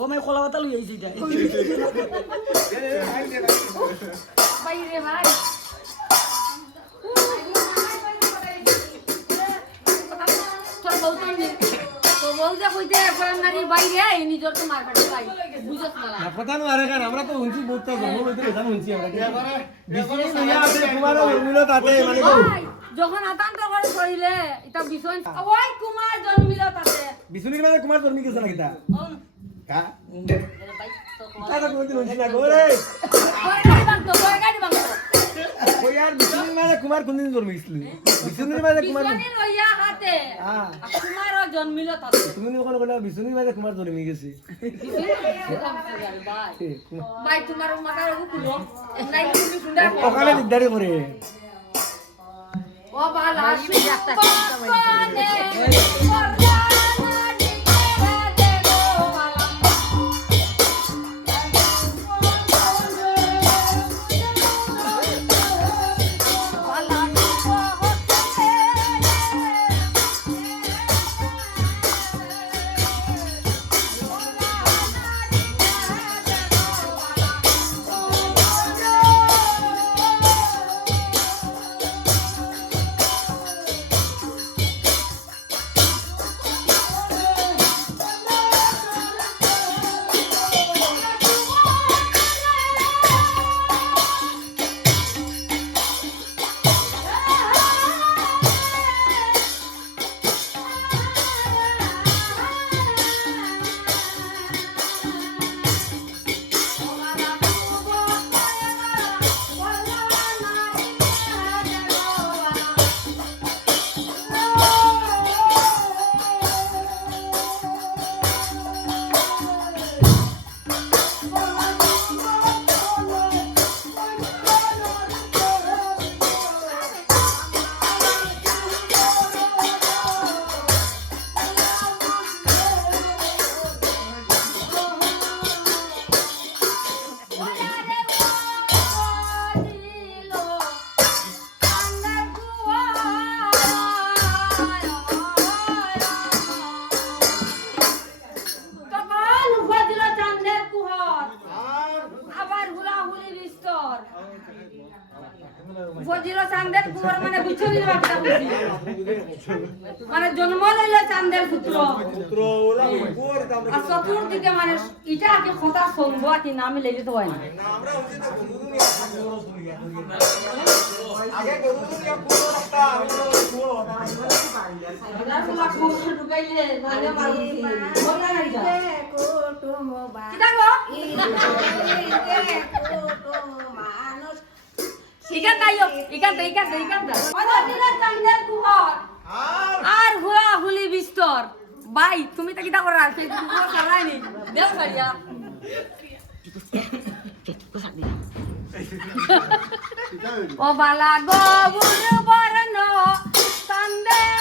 ও আমি কলা পাতা লই আইছি এটা ভাই রে ভাই তো বলতে কইতে নারী বাইরে নিজের তো মার কাটে ভাই বুঝছ না না কথা না আরে কারণ আমরা তো হুনছি বহুত জন্ম লইতে জানো হুনছি আমরা বিসিনি নিয়া আছে কুমার উর্মিলা তাতে মানে ভাই যখন আতান্ত করে কইলে এটা বিষয় ওই কুমার জন্মিল তাতে বিসিনির মানে কুমার জন্মি গেছে নাকি তা কা ভাই তো তা কোনদিন হুনছি না গো রে গাড়ি বাংলো ওই আর বিসিনির মানে কুমার কোনদিন জন্মি গেছিল বিসিনির মানে কুমার বিছনি লইয়া হাতে হ্যাঁ কুমার জন্মিল তাতে তুমি কোন কোন বিসিনির মানে কুমার জন্মি গেছে ভাই তোমার মাথার উপরে নাই তুমি সুন্দর ওখানে দিগদারি করে ও বালা একটা ফজিলো চাঁদের কুমার মানে বিছুনির বাচ্চা বুঝি মানে জন্ম লইল চাঁদের পুত্র আর চতুর্দিকে মানে এটা আগে কথা সন্দেহ কি নামে লেগে তো হয় না আগে গরুনিয়া পুরো রাস্তা আমি পুরো লাগুলা কোন ঢুকাইলে মানে মারুছি বলনা নাই যা কুটুম বা কিটা গো মানুষ ইকান তাইও ইকান ফজিলো চাঁদের কুমার আর হুলা হুলি বিস্তর ভাই তুমি তা কিটা করার সেই কুমার সারাইনি দেও করিয়া ও বালা গো বুড় বরন চাঁদে